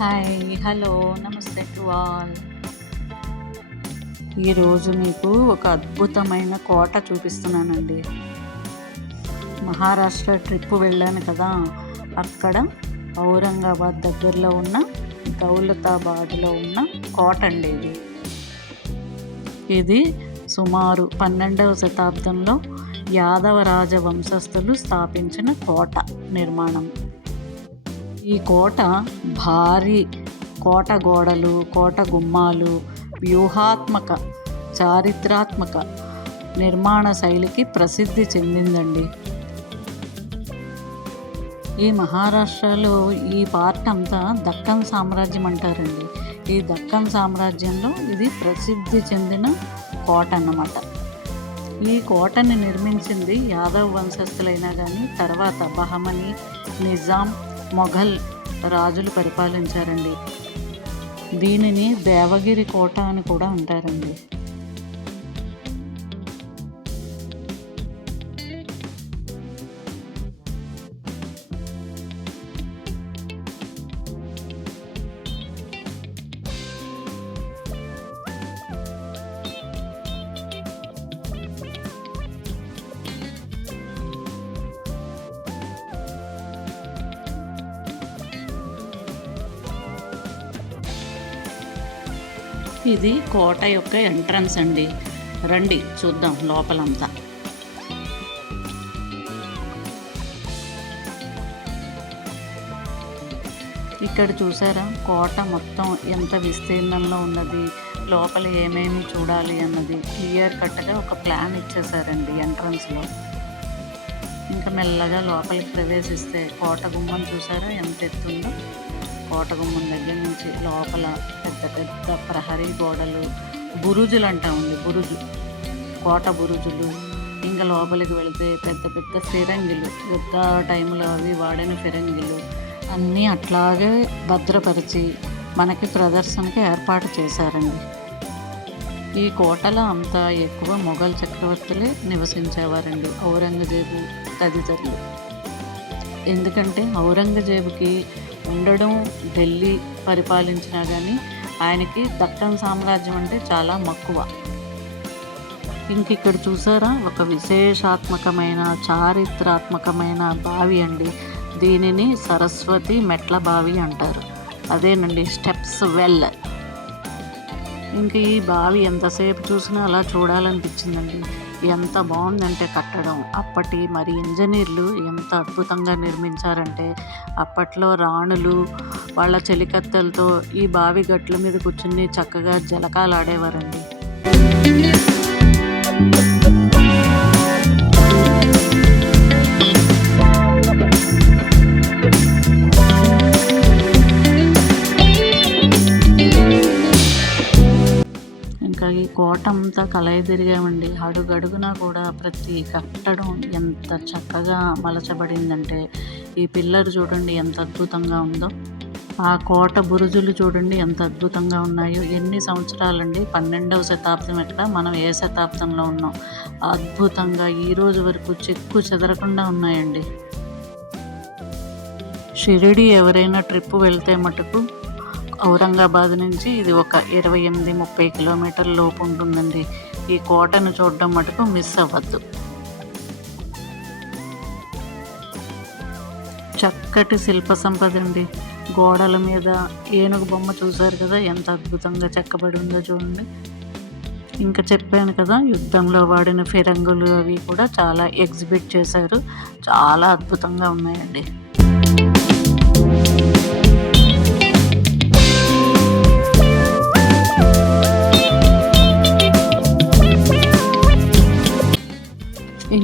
Hi hello namaste to all. ఈరోజు మీకు ఒక అద్భుతమైన కోట చూపిస్తున్నానండి. మహారాష్ట్ర ట్రిప్ వెళ్ళాను కదా అక్కడ ఔరంగాబాద్ దగ్గరలో ఉన్న దౌలతాబాద్లో ఉన్న కోట అండి ఇది. ఇది సుమారు పన్నెండవ శతాబ్దంలో యాదవ రాజ వంశస్థులు స్థాపించిన కోట నిర్మాణం. ఈ కోట భారీ కోట గోడలు కోట గుమ్మాలు వ్యూహాత్మక చారిత్రాత్మక నిర్మాణ శైలికి ప్రసిద్ధి చెందిందండి. ఈ మహారాష్ట్రలో ఈ పార్ట్ అంతా దక్కన్ సామ్రాజ్యం అంటారండి. ఈ దక్కన్ సామ్రాజ్యంలో ఇది ప్రసిద్ధి చెందిన కోట అన్నమాట. ఈ కోటని నిర్మించింది యాదవ్ వంశస్థులైనా కానీ తర్వాత బహమని నిజాం మొఘల్ రాజులు పరిపాలించారండి. దీనిని దేవగిరి కోట అని కూడా అంటారండి. ఇది కోట యొక్క ఎంట్రన్స్ అండి. రండి చూద్దాం లోపలంతా. ఇక్కడ చూసారా? కోట మొత్తం ఎంత విస్తీర్ణంలో ఉన్నది? లోపల ఏమేమి చూడాలి అన్నది క్లియర్ కట్గా ఒక ప్లాన్ ఇచ్చేసారండి ఎంట్రన్స్లో. ఇంకా మెల్లగా లోపలికి ప్రవేశిస్తే కోట గుమ్మం చూసారా? ఎంత ఎత్తుందో. కోటగుమ్మం దగ్గర నుంచి లోపల పెద్ద పెద్ద ప్రహరీ గోడలు బురుజులు అంటామండి బురుజు. కోట బురుజులు. ఇంకా లోపలికి వెళితే పెద్ద పెద్ద ఫిరంగిలు. యుద్ధ టైంలో అవి వాడిన ఫిరంగిలు. అన్నీ అట్లాగే భద్రపరిచి మనకి ప్రదర్శనకి ఏర్పాటు చేశారండి. ఈ కోటలో అంతా ఎక్కువ మొఘల్ చక్రవర్తులే నివసించేవారండి. ఔరంగజేబు తదితరులు. ఎందుకంటే ఔరంగజేబుకి ఉండడం ఢిల్లీ పరిపాలించినా కానీ ఆయనకి దక్కన్ సామ్రాజ్యం అంటే చాలా మక్కువ. ఇంక ఇక్కడ చూసారా? ఒక విశేషాత్మకమైన చారిత్రాత్మకమైన బావి అండి. దీనిని సరస్వతి మెట్ల బావి అంటారు. అదేనండి స్టెప్స్ వెల్. ఇంక ఈ బావి ఎంతసేపు చూసినా అలా చూడాలనిపించిందండి. ఎంత బాగుందంటే కట్టడం. అప్పటి మరి ఇంజనీర్లు ఎంత అద్భుతంగా నిర్మించారంటే అప్పట్లో రాణులు వాళ్ళ చెలికత్తెలతో ఈ బావి గట్ల మీద కూర్చుని చక్కగా జలకాలు ఆడేవారండి ఈ కోట అంతా కలయి తిరిగామండి అడుగడుగునా కూడా ప్రతి కట్టడం ఎంత చక్కగా మలచబడిందంటే ఈ పిల్లర్ చూడండి ఎంత అద్భుతంగా ఉందో. ఆ కోట బురుజులు చూడండి ఎంత అద్భుతంగా ఉన్నాయో. ఎన్ని సంవత్సరాలండి? పన్నెండవ శతాబ్దం ఎక్కడ? మనం ఏ శతాబ్దంలో ఉన్నాం? అద్భుతంగా ఈ రోజు వరకు చెక్కు చెదరకుండా ఉన్నాయండి. షిరిడి ఎవరైనా ట్రిప్ వెళ్తే మటుకు ఔరంగాబాద్ నుంచి ఇది ఒక ఇరవై ఎనిమిది ముప్పై కిలోమీటర్ల లోపు ఉంటుందండి. ఈ కోటను చూడడం మటుకు మిస్ అవ్వద్దు. చక్కటి శిల్ప సంపద అండి. గోడల మీద ఏనుగు బొమ్మ చూశారు కదా ఎంత అద్భుతంగా చెక్కబడి ఉందో చూడండి. ఇంకా చెప్పాను కదా యుద్ధంలో వాడిన ఫిరంగులు అవి కూడా చాలా ఎగ్జిబిట్ చేశారు. చాలా అద్భుతంగా ఉన్నాయండి.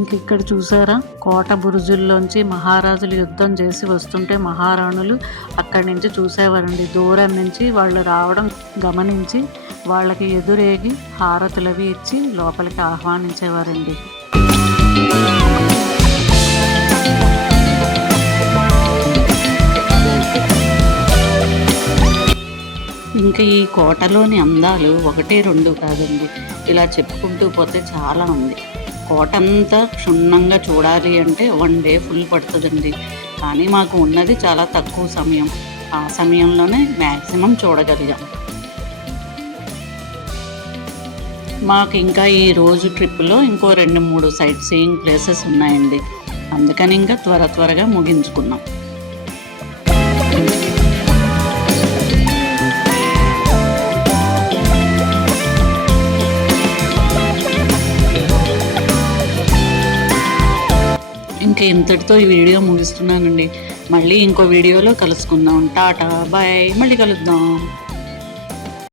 ఇంక ఇక్కడ చూసారా? కోట బురుజుల్లోంచి మహారాజులు యుద్ధం చేసి వస్తుంటే మహారాణులు అక్కడి నుంచి చూసేవారండి. దూరం నుంచి వాళ్ళు రావడం గమనించి వాళ్ళకి ఎదురేగి హారతులవి ఇచ్చి లోపలికి ఆహ్వానించేవారండి. ఇంకా ఈ కోటలోని అందాలు ఒకటి రెండు కాదండి. ఇలా చెప్పుకుంటూ పోతే చాలా ఉంది. కోట అంతా క్షుణ్ణంగా చూడాలి అంటే వన్ డే ఫుల్ పడుతుందండి. కానీ మాకు ఉన్నది చాలా తక్కువ సమయం. ఆ సమయంలోనే మ్యాక్సిమం చూడగలిగాం. మాకు ఇంకా ఈ రోజు ట్రిప్లో ఇంకో రెండు మూడు సైట్ సీయింగ్ ప్లేసెస్ ఉన్నాయండి. అందుకని ఇంకా త్వర త్వరగా ముగించుకున్నాం. ఇంకా ఇంతటితో ఈ వీడియో ముగిస్తున్నానండి. మళ్ళీ ఇంకో వీడియోలో కలుసుకుందాం. టాటా బాయ్. మళ్ళీ కలుద్దాం.